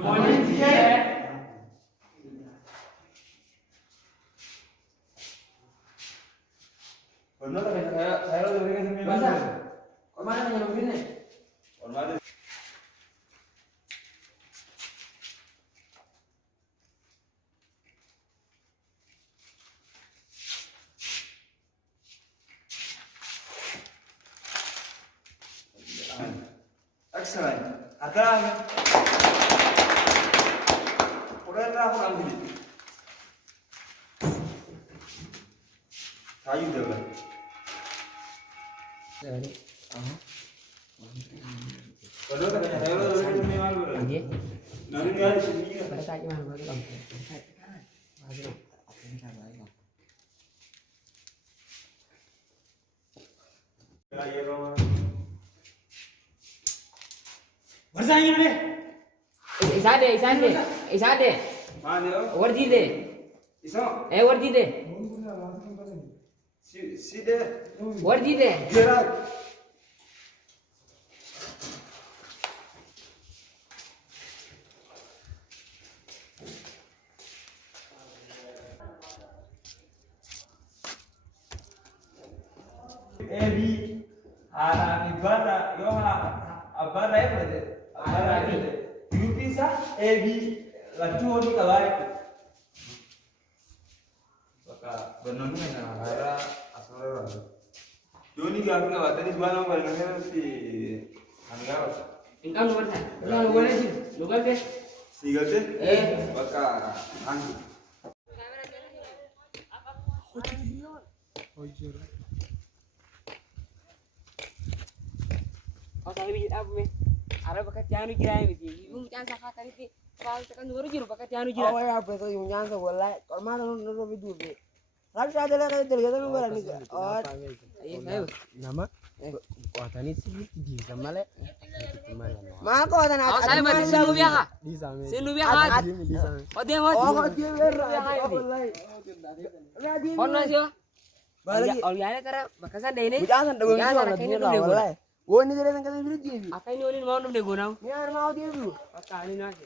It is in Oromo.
Benar kan saya lo berikan sembilan. Masa? Kok mana yang begini? Hormati. Excellent. Akan. Udah aku ambil. Kayu dah kan. Dari. Kalau tak ada saya lo berikan sembilan baru. Lagi. Nanti ni ada sini. Pada saat mana baru kamu? Baru. Bersaing deh. Isade. Mana yo? Wardi deh. Iso. Wardi deh. Si deh. Wardi deh. Gerak. Ebi ibara yo abara ya abara ya yupisa ebi latu ni kawai baka benon ni na abara asore ra doni ga ka wata ni bana ba na si anga Engkau nomor saya. Nomor sih. Nomor deh. sigal de baka ang Oh saya bikin apa nih? Arah pakai tianu jirai miti. Ibu jangan sakit tadi ti. Kalau tekan dulu jiru pakai tianu jirai. Oh ya, apa itu yung nyanyi wala. Kalau mana nunggu video deh. Lalu ada lagi terlihat nunggu lagi. Oh, Iya saya. nama? Kuatan itu di sama le. Mako tanah. Oh saya berarti sinu biasa. Di sama. Sinu biasa. Di sama. Oh dia mau. Oh, dia berada. Oh nasi oh. Balik. Oliannya karena bakasan deh ini. Jangan dong. Jangan kayaknya dulu deh gue. Gue ini dari tengah video. Apa ini olin mau dulu deh gue nau. Ini mau dia dulu. Apa ini nasi?